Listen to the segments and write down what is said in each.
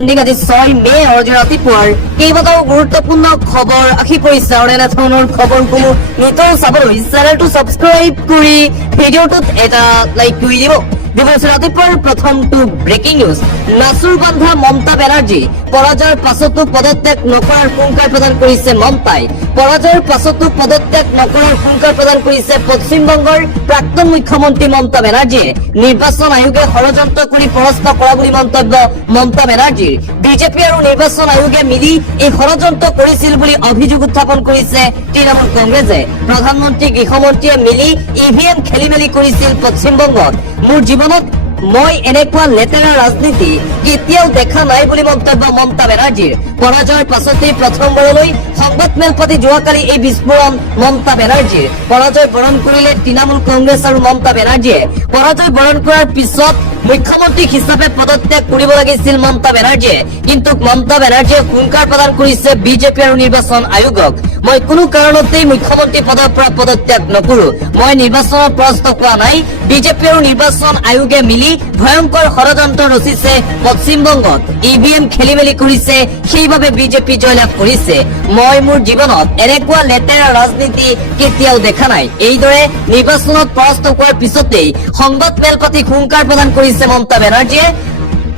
আজি 6 মে আজি ৰাতিপুৱাৰ কেইবাটাও গুৰুত্বপূৰ্ণ খবৰ আহি পৰিছে আৰু এনেধৰণৰ খবৰসমূহ নিতৌ চাবলৈ চেনেলটো ছাবস্ক্ৰাইব কৰি ভিডিঅ'টোত এটা লাইক কৰি দিব। ৰাতিপুৱাৰ প্ৰথমটো ব্ৰেকিং নিউজ। নাচুৰবান্ধা মমতা বেনাৰ্জী পৰাজয়ৰ পাছতো পদত্যাগ নকৰাৰ হুংকাৰ প্ৰদান কৰিছে মমতাই। পৰাজয়ৰ পাছতো পদত্যাগ নকৰাৰ হুংকাৰ প্ৰদান কৰিছে পশ্চিমবংগৰ প্ৰাক্তন মুখ্যমন্ত্ৰী মমতা বেনাৰ্জীয়ে। নিৰ্বাচন আয়োগে ষড়যন্ত্ৰ কৰি পৰাস্ত কৰা বুলি মন্তব্য মমতা বেনাৰ্জীৰ। বিজেপি আৰু নিৰ্বাচন আয়োগে মিলি এই ষড়যন্ত্ৰ কৰিছিল বুলি অভিযোগ উত্থাপন কৰিছে তৃণমূল কংগ্ৰেছে। প্ৰধানমন্ত্ৰী গৃহমন্ত্ৰীয়ে মিলি ইভিএম খেলি মেলি কৰিছিল পশ্চিমবংগত। মোৰ জীৱনত মই এনেকুৱা লেতেৰা ৰাজনীতি কেতিয়াও দেখা নাই বুলি মন্তব্য মমতা বেনাৰ্জীৰ। পৰাজয়ৰ পাছতেই প্ৰথমবাৰলৈ সংবাদমেল পাতি যোৱাকালি এই বিস্ফোৰণ মমতা বেনাৰ্জীৰ। পৰাজয় বৰণ কৰিলে তৃণমূল কংগ্ৰেছ আৰু মমতা বেনাৰ্জীয়ে। পৰাজয় বৰণ কৰাৰ পিছত মুখ্যমন্ত্ৰী হিচাপে পদত্যাগ কৰিব লাগিছিল মমতা বেনাৰ্জীয়ে, কিন্তু মমতা বেনাৰ্জীয়ে হুংকাৰ প্ৰদান কৰিছে বিজেপি আৰু নিৰ্বাচন আয়োগক। মই কোনো কাৰণতেই মুখ্যমন্ত্ৰী পদৰ পৰা পদত্যাগ নকৰো। মই নিৰ্বাচনত পৰাস্ত হোৱা নাই। বিজেপি আৰু নিৰ্বাচন আয়োগে মিলি ভয়ংকৰ ষড়যন্ত্ৰ ৰচিছে পশ্চিমবংগত। ইভিএম খেলি মেলি কৰিছে, সেইবাবে বিজেপি জয়লাভ কৰিছে। মই মোৰ জীৱনত এনেকুৱা লেতেৰা ৰাজনীতি কেতিয়াও দেখা নাই। এইদৰে নিৰ্বাচনত পৰাস্ত হোৱাৰ পিছতেই সংবাদমেল পাতি হুংকাৰ প্ৰদান কৰিছে মমতা বেনাৰ্জীয়ে।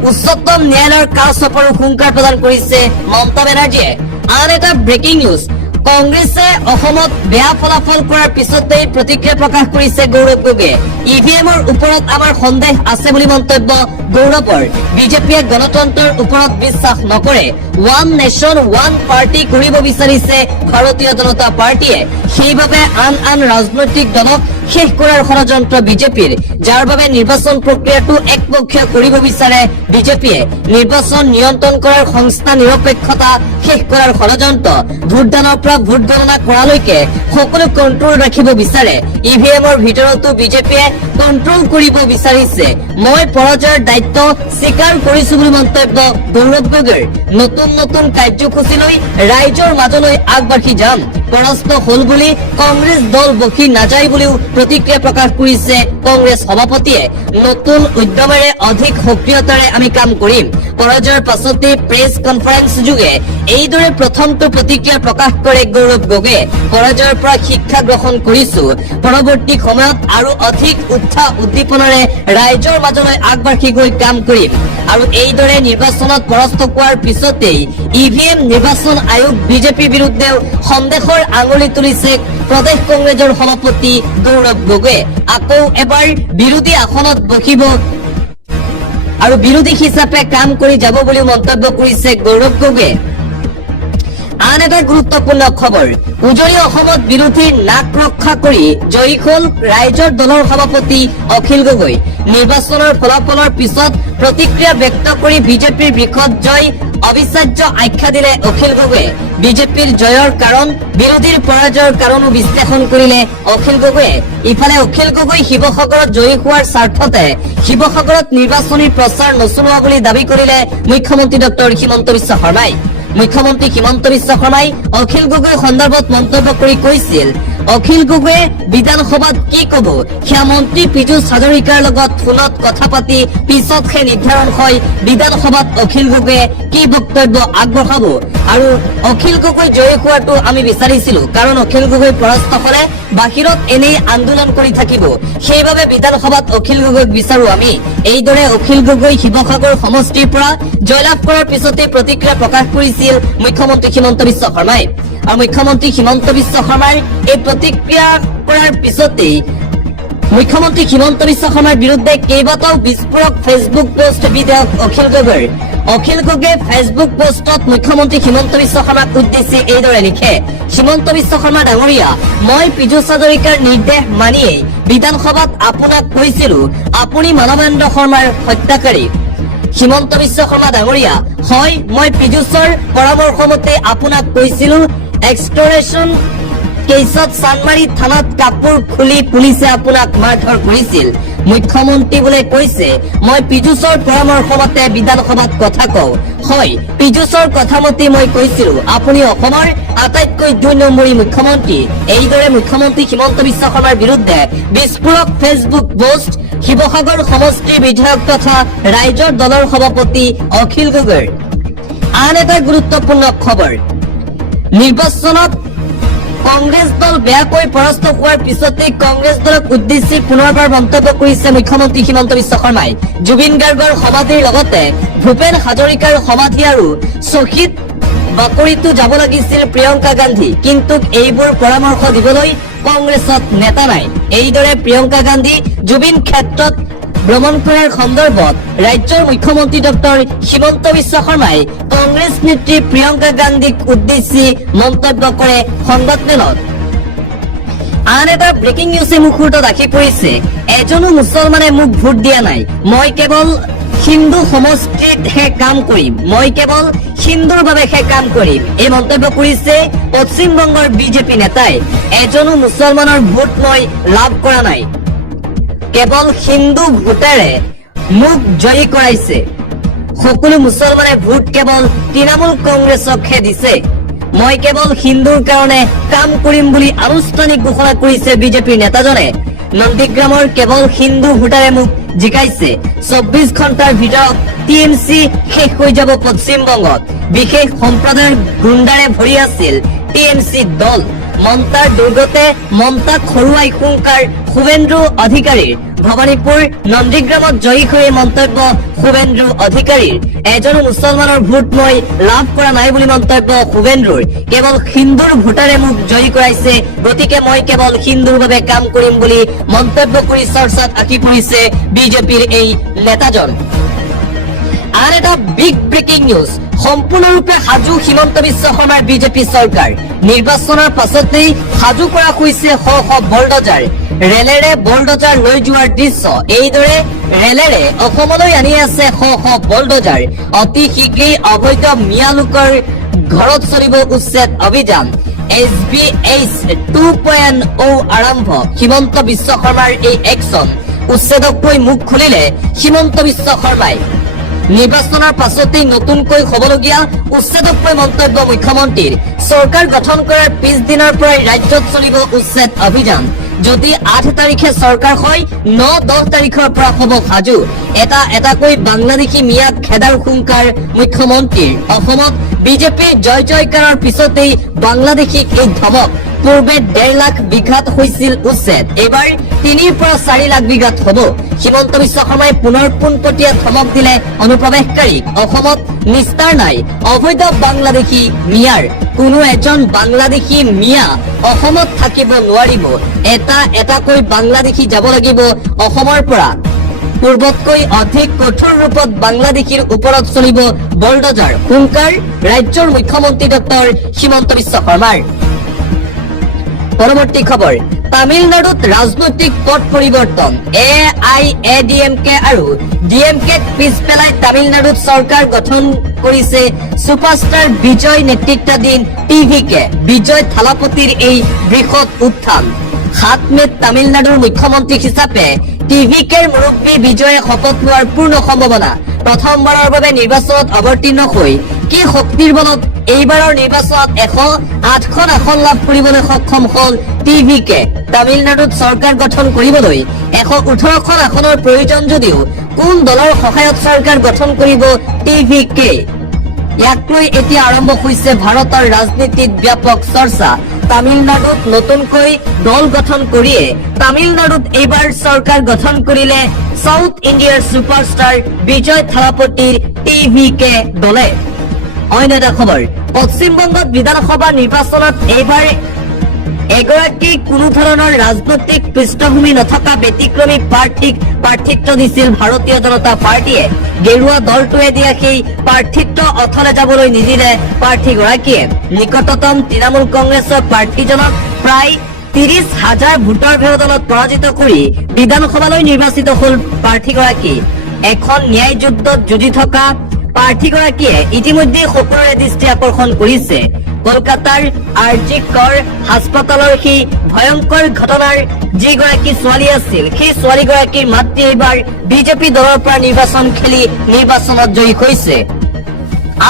উচ্চতম ন্যায়ালয়ৰ কালচপৰো হুংকাৰ প্ৰদান কৰিছে মমতা বেনাৰ্জীয়ে। আন এটা ব্ৰেকিং নিউজ। কংগ্ৰেছে অসমত বেয়া ফলাফল কৰাৰ পিছতেই প্ৰতিক্ৰিয়া প্ৰকাশ কৰিছে গৌৰৱ গগৈয়ে। ইভিএমৰ ওপৰত আমাৰ সন্দেহ আছে বুলি মন্তব্য গৌৰৱৰ। বিজেপিয়ে গণতন্ত্ৰৰ ওপৰত বিশ্বাস নকৰে। ওৱান নেশ্যন ওৱান পাৰ্টি কৰিব বিচাৰিছে ভাৰতীয় জনতা পাৰ্টীয়ে। সেইবাবে আন আন ৰাজনৈতিক দলক শেষ কৰাৰ ষড়যন্ত্ৰ বিজেপিৰ, যাৰ বাবে নিৰ্বাচন প্ৰক্ৰিয়াটো একপক্ষীয় কৰিব বিচাৰে বিজেপিয়ে। নিৰ্বাচন নিয়ন্ত্ৰণ কৰাৰ সংস্থা নিৰপেক্ষতা শেষ কৰাৰ ষড়যন্ত্ৰ। ভোটদানৰ পৰা ভোট গণনা কৰালৈকে সকলো কণ্ট্ৰল ৰাখিব বিচাৰে। ইভিএমৰ ভিতৰতো বিজেপিয়ে কণ্ট্ৰল কৰিব বিচাৰিছে। মই পৰাজয়ৰ দায়িত্ব স্বীকাৰ কৰিছো বুলি মন্তব্য গৌৰৱ গগৈৰ। নতুন নতুন কাৰ্যসূচী লৈ ৰাইজৰ মাজলৈ আগবাঢ়ি যাম। পৰাস্ত হল বুলি কংগ্ৰেছ দল বসি নাযায় বুলিও প্ৰতিক্ৰিয়া প্ৰকাশ কৰিছে কংগ্ৰেছ সভাপতিয়ে। নতুন উদ্যমেৰে অধিক সক্ৰিয়তাৰে আমি কাম কৰিম। পৰাজয়ৰ পাছতে প্ৰেছ কনফাৰেন্স যোগে এইদৰে প্ৰথমটো প্ৰতিক্ৰিয়া প্ৰকাশ কৰে গৌৰৱ গগৈয়ে। পৰাজয়ৰ পৰা শিক্ষা গ্ৰহণ কৰিছো। পৰৱৰ্তী সময়ত আৰু অধিক উৎসাহ উদ্দীপনাৰে ৰাইজৰ মাজলৈ আগবাঢ়ি গৈ কাম কৰিম। আৰু এইদৰে নিৰ্বাচনত পৰাস্ত হোৱাৰ পিছতেই ইভিএম নিৰ্বাচন আয়োগ বিজেপিৰ বিৰুদ্ধেও সন্দেহৰ আঙুলি তুলিছে প্ৰদেশ কংগ্ৰেছৰ সভাপতি গৌৰৱ গগৈয়ে। আকৌ এবাৰ বিৰোধী আসনত বহিব আৰু বিৰোধী হিচাপে কাম কৰি যাব বুলি মন্তব্য কৰিছে গৌৰৱ গগৈয়ে। আন এটা গুৰুত্বপূৰ্ণ খবৰ। উজনি অসমত বিৰোধীৰ নাক ৰক্ষা কৰি জয়ী হল ৰাইজৰ দলৰ সভাপতি অখিল গগৈ। নিৰ্বাচনৰ ফলাফলৰ পিছত প্ৰতিক্ৰিয়া ব্যক্ত কৰি বিজেপিৰ বৃহৎ জয় অবিশ্বাস্য আখ্যা দিলে অখিল গগৈয়ে। বিজেপিৰ জয়ৰ কাৰণ, বিৰোধীৰ পৰাজয়ৰ কাৰণো বিশ্লেষণ কৰিলে অখিল গগৈয়ে। ইফালে অখিল গগৈ শিৱসাগৰত জয়ী হোৱাৰ স্বাৰ্থতে শিৱসাগৰত নিৰ্বাচনী প্ৰচাৰ নচলোৱা বুলি দাবী কৰিলে মুখ্যমন্ত্ৰী ডক্টৰ হিমন্ত বিশ্ব শৰ্মাই। মুখ্যমন্ত্ৰী হিমন্ত বিশ্ব শৰ্মাই অখিল গগৈ সন্দৰ্ভত মন্তব্য কৰি কৈছিল, অখিল গগৈয়ে বিধানসভাত কি কব সেয়া মন্ত্ৰী পীযুষ হাজৰিকাৰ লগত ফোনত কথা পাতি পিছতহে নিৰ্ধাৰণ হয় বিধানসভাত অখিল গগৈয়ে কি বক্তব্য আগবঢ়াব। আৰু অখিল গগৈ জয়ী হোৱাটো আমি বিচাৰিছিলো, কাৰণ অখিল গগৈ পৰাস্ত হলে বাহিৰত এনেই আন্দোলন কৰি থাকিব। সেইবাবে বিধানসভাত অখিল গগৈক বিচাৰো আমি। এইদৰে অখিল গগৈ শিৱসাগৰ সমষ্টিৰ পৰা জয়লাভ কৰাৰ পিছতে প্ৰতিক্ৰিয়া প্ৰকাশ কৰিছিল মুখ্যমন্ত্ৰী হিমন্ত বিশ্ব শৰ্মাই। আৰু মুখ্যমন্ত্ৰী হিমন্ত বিশ্ব শৰ্মাৰ এই প্ৰতিক্ৰিয়া কৰাৰ পিছতেই মুখ্যমন্ত্ৰী হিমন্ত বিশ্ব শৰ্মাৰ বিৰুদ্ধে কেইবাটাও বিস্ফোৰক ফেচবুক পোষ্ট বিধায়ক অখিল গগৈৰ। অখিল গগৈয়ে ফেচবুক পোষ্টত মুখ্যমন্ত্ৰী হিমন্ত বিশ্ব শৰ্মাক উদ্দেশ্যি এইদৰে লিখে, হিমন্ত বিশ্ব শৰ্মা ডাঙৰীয়া, মই পীযুষ হাজৰিকাৰ নিৰ্দেশ মানিয়েই বিধানসভাত আপোনাক কৈছিলো আপুনি মানৱেন্দ্ৰ শৰ্মাৰ হত্যাকাৰী। হিমন্ত বিশ্ব শৰ্মা ডাঙৰীয়া, হয় মই পীযুষৰ পৰামৰ্শ মতে আপোনাক কৈছিলো এক্সটৰেশ্যন কেছত চানমাৰী থানাত কাপোৰ খুলি পুলিচে আপোনাক মাৰধৰ কৰিছিল। মুখ্যমন্ত্ৰী বোলে কৈছে মই পীযুষৰ পৰামৰ্শ মতে বিধানসভাত কথা কওঁ হয় পীযুষৰ কথা মতে মই কৈছিলো আপুনি অসমৰ আটাইতকৈ 2 নম্বৰী মুখ্যমন্ত্ৰী এইদৰে মুখ্যমন্ত্ৰী হিমন্ত বিশ্ব শৰ্মাৰ বিৰুদ্ধে বিস্ফোৰক ফেচবুক পোষ্ট শিৱসাগৰ সমষ্টিৰ বিধায়ক তথা ৰাইজৰ দলৰ সভাপতি অখিল গগৈৰ আন এটা গুৰুত্বপূৰ্ণ খবৰ নিৰ্বাচনত কংগ্ৰেছ দল বেয়াকৈ পৰাস্ত হোৱাৰ পিছতে কংগ্ৰেছ দলক উদ্দেশ্যি পুনৰবাৰ মন্তব্য কৰিছে মুখ্যমন্ত্ৰী হিমন্ত বিশ্ব শৰ্মাই জুবিন গাৰ্গৰ সমাধিৰ লগতে ভূপেন হাজৰিকাৰ সমাধি আৰু শ্বহীদ বাকৰিতো যাব লাগিছিল প্ৰিয়ংকা গান্ধী কিন্তু এইবোৰ পৰামৰ্শ দিবলৈ কংগ্ৰেছত নেতা নাই এইদৰে প্ৰিয়ংকা গান্ধী জুবিন ক্ষেত্ৰত ভ্ৰমণ কৰাৰ সন্দৰ্ভত ৰাজ্যৰ মুখ্যমন্ত্ৰী ডক্টৰ হিমন্ত বিশ্ব শৰ্মাই কংগ্ৰেছ নেত্ৰী প্ৰিয়ংকা গান্ধীক উদ্দেশ্যি মন্তব্য কৰে সংবাদমেলত আন এটা ব্ৰেকিং নিউজে মুহূৰ্তত আহি পৰিছে এজনো মুছলমানে মোক ভোট দিয়া নাই মই কেৱল হিন্দু সমষ্টিতহে কাম কৰিম মই কেৱল হিন্দুৰ বাবেহে কাম কৰিম এই মন্তব্য কৰিছে পশ্চিমবংগৰ বিজেপি নেতাই এজনো মুছলমানৰ ভোট মই লাভ কৰা নাই কেৱল হিন্দু ভোটাৰে মোক জয়ী কৰাইছে সকলো মুছলমানে ভোট কেৱল তৃণমূল কংগ্ৰেছকহে দিছে মই কেৱল হিন্দুৰ কাৰণে কাম কৰিম বুলি আনুষ্ঠানিক ঘোষণা কৰিছে বিজেপিৰ নেতাজনে নন্দীগ্ৰামৰ কেৱল হিন্দু ভোটাৰে মোক জিকাইছে 24 ঘণ্টাৰ ভিতৰত টিএমচি শেষ হৈ যাব পশ্চিমবংগত বিশেষ সম্প্ৰদায়ৰ গুণ্ডাৰে ভৰি আছিল টিএমচি দল মমতাৰ দুৰ্গতে মমতাক হৰুৱাই হুংকাৰ শুভেন্দু অধিকাৰীৰ ভৱানীপুৰ নন্দীগ্ৰামত জয়ী হৈ মন্তব্য শুভেন্দু অধিকাৰীৰ এজনো মুছলমানৰ ভোট মই লাভ কৰা নাই বুলি মন্তব্য শুভেন্দুৰ কেৱল হিন্দুৰ ভোটাৰে মোক জয়ী কৰাইছে গতিকে মই কেৱল হিন্দুৰ বাবে কাম কৰিম বুলি মন্তব্য কৰি চৰ্চাত আহি পৰিছে বিজেপিৰ এই নেতাজন আন এটা বিগ ব্ৰেকিং নিউজ সম্পূৰ্ণৰূপে সাজু হিমন্ত বিশ্ব শৰ্মাৰ বিজেপি চৰকাৰ নিৰ্বাচনৰ পাছতেই সাজু কৰা হৈছে শ শ বলডজাৰ ৰেলেৰে বলডজাৰ লৈ যোৱাৰ দৃশ্য এইদৰে ৰেলেৰে অসমলৈ আনি আছে শ শ বলডজাৰ অতি শীঘ্ৰেই অবৈধ মিয়া লোকৰ ঘৰত চলিব উচ্ছেদ অভিযান SBH 2.0 আৰম্ভ হিমন্ত বিশ্ব শৰ্মাৰ এই একচন উচ্ছেদকৈ মুখ খুলিলে হিমন্ত বিশ্ব শৰ্মাই নিৰ্বাচনৰ পাছতেই নতুনকৈ হ'বলগীয়া উচ্ছেদকৈ মন্তব্য মুখ্যমন্ত্ৰীৰ চৰকাৰ গঠন কৰাৰ পিছদিনৰ পৰাই ৰাজ্যত চলিব উচ্ছেদ অভিযান যদি 8 তাৰিখে চৰকাৰ হয় 9-10 তাৰিখৰ পৰা হ'ব সাজু এটাকৈ বাংলাদেশী মিয়াক খেদাৰ হুংকাৰ মুখ্যমন্ত্ৰীৰ অসমত বিজেপিৰ জয় জয়কাৰৰ পিছতেই বাংলাদেশীক এই ধমক পূৰ্বে 1.5 লাখ বিঘাত হৈছিল উচ্ছেদ এবাৰ 3 পৰা 4 লাখ বিঘাত হ'ব হিমন্ত বিশ্ব শৰ্মাই পুনৰ পোনপটীয়া ধমক দিলে অনুপ্ৰৱেশকাৰীক অসমত নিস্তাৰ নাই অবৈধ বাংলাদেশী মিয়াৰ কোনো এজন বাংলাদেশী মিয়া অসমত থাকিব নোৱাৰিব এটাকৈ বাংলাদেশী যাব লাগিব অসমৰ পৰা পূৰ্বতকৈ অধিক কঠোৰ ৰূপত বাংলাদেশীৰ ওপৰত চলিব বলডজাৰ হুংকাৰ ৰাজ্যৰ মুখ্যমন্ত্ৰী ডক্টৰ হিমন্ত বিশ্ব শৰ্মাৰ পৰৱৰ্তী খবৰ তামিলনাডুত ৰাজনৈতিক পট পৰিৱৰ্তন AIADMK আৰু DMKক পিছ পেলাই তামিলনাডুত চৰকাৰ গঠন কৰিছে সুপাৰষ্টাৰ বিজয় নেতৃত্বাধীন TVK বিজয় থালাপতিৰ এই বৃহৎ উত্থান 7 মেত তামিলনাডুৰ মুখ্যমন্ত্ৰী হিচাপে TVKৰ মুৰব্বী বিজয়ে শপত লোৱাৰ পূৰ্ণ সম্ভাৱনা প্ৰথমবাৰৰ বাবে নিৰ্বাচনত অৱতীৰ্ণ হৈ কি শক্তিৰ বলত এইবাৰৰ নিৰ্বাচনত 108খন আসন লাভ কৰিবলৈ সক্ষম হ'ল TVK তামিলনাডুত চৰকাৰ গঠন কৰিবলৈ 118খন আসনৰ প্ৰয়োজন যদিও কোন দলৰ সহায়ত চৰকাৰ গঠন কৰিব TVK ইয়াক লৈ এতিয়া আৰম্ভ হৈছে ভাৰতৰ ৰাজনীতিত ব্যাপক চৰ্চা তামিলনাডুত নতুনকৈ দল গঠন কৰিয়ে তামিলনাডুত এইবাৰ চৰকাৰ গঠন কৰিলে সাউথ ইণ্ডিয়াৰ সুপাৰষ্টাৰ বিজয় থালাপতিৰ TVK দলে অন্য এটা খবৰ পশ্চিমবংগত বিধানসভা নিৰ্বাচনত এইবাৰ এগৰাকী কোনো ধৰণৰ ৰাজনৈতিক পৃষ্ঠভূমি নথকা ব্যতিক্ৰমী প্ৰাৰ্থিত্ব দিছিল ভাৰতীয় জনতা পাৰ্টীয়ে গেৰুৱা দলটোৱে দিয়া সেই প্ৰাৰ্থিত্ব অথলে যাবলৈ নিদিলে প্ৰাৰ্থীগৰাকীয়ে নিকটতম তৃণমূল কংগ্ৰেছৰ প্ৰাৰ্থীজনক প্ৰায় 30,000 ভোটৰ ব্যৱধানত পৰাজিত কৰি বিধানসভালৈ নিৰ্বাচিত হ'ল প্ৰাৰ্থীগৰাকী এখন ন্যায় যুদ্ধত যুঁজি থকা প্ৰাৰ্থীগৰাকীয়ে ইতিমধ্যে সকলোৰে দৃষ্টি আকৰ্ষণ কৰিছে কলকাতাৰ আৰজি কৰ হাস্পতালৰ সেই ভয়ংকৰ ঘটনাৰ যিগৰাকী ছোৱালী আছিল সেই ছোৱালীগৰাকীৰ মাতৃ এইবাৰ বিজেপি দলৰ পৰা নিৰ্বাচন খেলি নিৰ্বাচনত জয়ী হৈছে।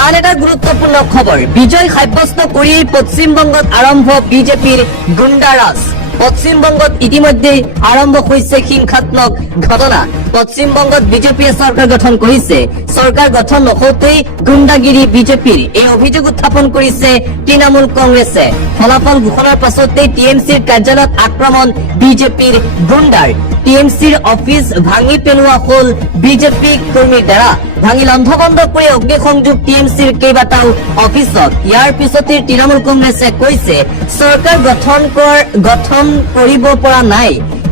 আন এটা গুৰুত্বপূৰ্ণ খবৰ, বিজয় সাব্যস্ত কৰি পশ্চিমবংগত আৰম্ভ বিজেপিৰ গুণ্ডাৰাজ। পশ্চিমবংগত ইতিমধ্যে আৰম্ভ হৈছে হিংসাত্মক ঘটনা। পশ্চিমবংগত বিজেপিয়ে চৰকাৰ গঠন কৰিছে, চৰকাৰ গঠন নহওঁতেই গুণ্ডাগিৰি বিজেপিৰ এই অভিযোগ উত্থাপন কৰিছে তৃণমূল কংগ্ৰেছে। ফলাফল ঘোষণাৰ পাছতেই টিএমচিৰ কাৰ্যালয়ত আক্ৰমণ বিজেপিৰ গুণ্ডাৰ। টিএমচিৰ অফিচ ভাঙি পেলোৱা হল বিজেপি কৰ্মীৰ দ্বাৰা। ভাঙি লন্ধভণ্ড কৰি অগ্নিসংযোগ টিএমচিৰ কেইবাটাও অফিচত। ইয়াৰ পিছতে তৃণমূল কংগ্ৰেছে কৈছে চৰকাৰ গঠন কৰিব পৰা নাই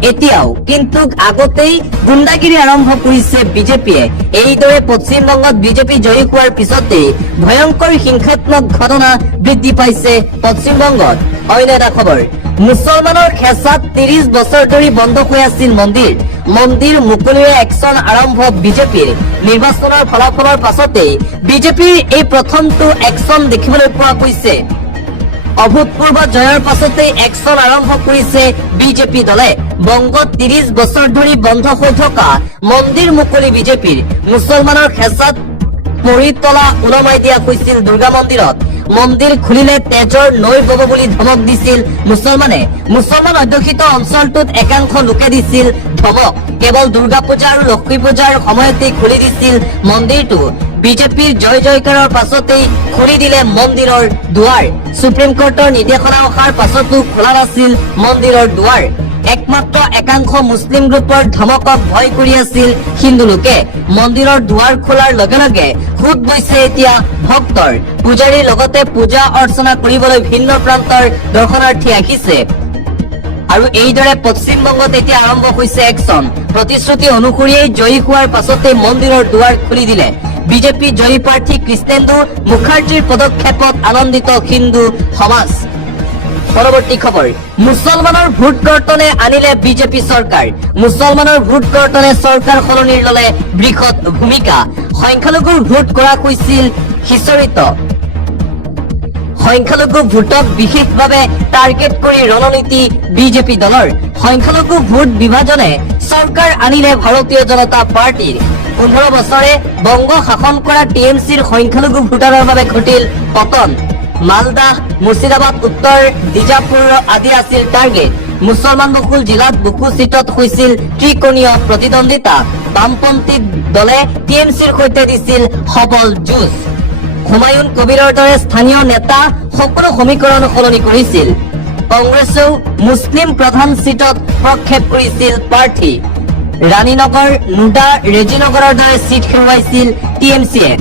এতিয়াও, কিন্তু আগতেই গুণ্ডাগিৰি আৰম্ভ কৰিছে বিজেপিয়ে। এইদৰে পশ্চিমবংগত বিজেপি জয়ী হোৱাৰ পিছতেই ভয়ংকৰ হিংসাত্মক ঘটনা বৃদ্ধি পাইছে পশ্চিমবংগত। অন্য এটা খবৰ, মুছলমানৰ হেঁচাত 30 বছৰ ধৰি বন্ধ হৈ আছিল মন্দিৰ মুকলিৰে একশ্যন আৰম্ভ বিজেপিৰ। নিৰ্বাচনৰ ফলাফলৰ পাছতেই বিজেপিৰ এই প্ৰথমটো একশ্যন দেখিবলৈ পোৱা গৈছে। অভূতপূৰ্ব জয়ৰ পাছতেই একশ্যন আৰম্ভ কৰিছে বিজেপি দলে। বংগত 30 বছৰ ধৰি বন্ধ হৈ থকা মন্দিৰ মুকলি বিজেপিৰ। মুছলমানৰ হেঁচাত পৰি তলা ওলমাই দিয়া হৈছিল দুৰ্গা মন্দিৰত। মন্দিৰ খুলিলে তেজৰ নৈ বব বুলি ধমক দিছিল মুছলমানে। মুছলমান অধ্যুষিত অঞ্চলটোত একাংশ লোকে দিছিল ধমক। কেৱল দুৰ্গা পূজা আৰু লক্ষ্মী পূজাৰ সময়তেই খুলি দিছিল মন্দিৰটো। বিজেপিৰ জয় জয়কাৰৰ পাছতেই খুলি দিলে মন্দিৰৰ দুৱাৰ। সুপ্ৰিম কোৰ্টৰ নিৰ্দেশনা অহাৰ পাছতো খোলা নাছিল মন্দিৰৰ দুৱাৰ। একমাত্ৰ একাংশ মুছলিম গ্ৰুপৰ ধমকক ভয় কৰি আছিল হিন্দু লোকে। মন্দিৰৰ দুৱাৰ খোলাৰ লগে লগে সোঁত বৈছে এতিয়া ভক্তৰ। পূজাৰীৰ লগতে পূজা অৰ্চনা কৰিবলৈ ভিন্ন প্ৰান্তৰ দৰ্শনাৰ্থী আহিছে। আৰু এইদৰে পশ্চিমবংগত এতিয়া আৰম্ভ হৈছে একশ্যন। প্ৰতিশ্ৰুতি অনুসৰিয়ে জয়ী হোৱাৰ পাছতে মন্দিৰৰ দুৱাৰ খুলি দিলে বিজেপি জয়ী প্ৰাৰ্থী কৃষ্ণেন্দু মুখাৰ্জীৰ পদক্ষেপত আনন্দিত হিন্দু সমাজ। পৰৱৰ্তী খবৰ, মুছলমানৰ ভোট কৰ্তনে আনিলে বিজেপি চৰকাৰ। মুছলমানৰ ভোট কৰ্তনে চৰকাৰ সলনিৰ ললে বৃহৎ ভূমিকা। সংখ্যালঘুৰ ভোট কৰা হৈছিল সিঁচৰিত। সংখ্যালঘু ভোটক বিশেষভাৱে টাৰ্গেট কৰি ৰণনীতি বিজেপি দলৰ। সংখ্যালঘু ভোট বিভাজনে চৰকাৰ আনিলে ভাৰতীয় জনতা পাৰ্টিৰ। 15 বছৰে বংগ শাসন কৰা টিএমচিৰ সংখ্যালঘু ভোটাৰৰ বাবে ঘটিল পতন। মালদাহ, মুৰ্ছিদাবাদ, উত্তৰ দিজাপুৰ আদি আছিল টাৰ্গেট। মুছলমান বহুল জিলাত বহু চিটত হৈছিল ত্ৰিকোণীয় প্ৰতিদ্বন্দ্বিতা। বামপন্থী দলে টিএমচিৰ সৈতে দিছিল সবল যুঁজ। হুমায়ুন কবিৰৰ দৰে স্থানীয় নেতা সকলো সমীকৰণ সলনি কৰিছিল। কংগ্ৰেছেও মুছলিম প্ৰধান চিটত প্ৰক্ষেপ কৰিছিল প্ৰাৰ্থী। ৰাণীনগৰ, নোডা, ৰেজিনগৰৰ দৰে চিট হেৰুৱাইছিল টিএমচিয়ে।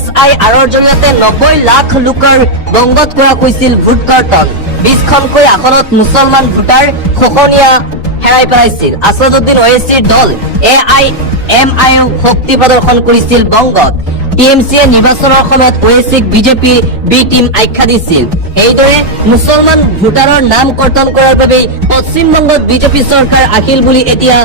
SIRৰ জৰিয়তে 90 লাখ লোকৰ বংগত কৰা হৈছিল ভোট কৰ্তন। 20খনকৈ আসনত মুছলমান ভোটাৰ শোষণীয়া হেৰাই পেলাইছিল। আছাদুদ্দিন ওৱেইছিৰ দল AIMIও শক্তি প্ৰদৰ্শন কৰিছিল বংগত। টিএমচিয়ে নিৰ্বাচনৰ সময়ত ওৱেইছিক বিজেপিৰ বি টিম আখ্যা দিছিল। এইদৰে মুছলমান ভোটাৰৰ নাম কৰ্তন কৰাৰ বাবেই পশ্চিমবংগত বিজেপি চৰকাৰ আহিল বুলি এতিয়া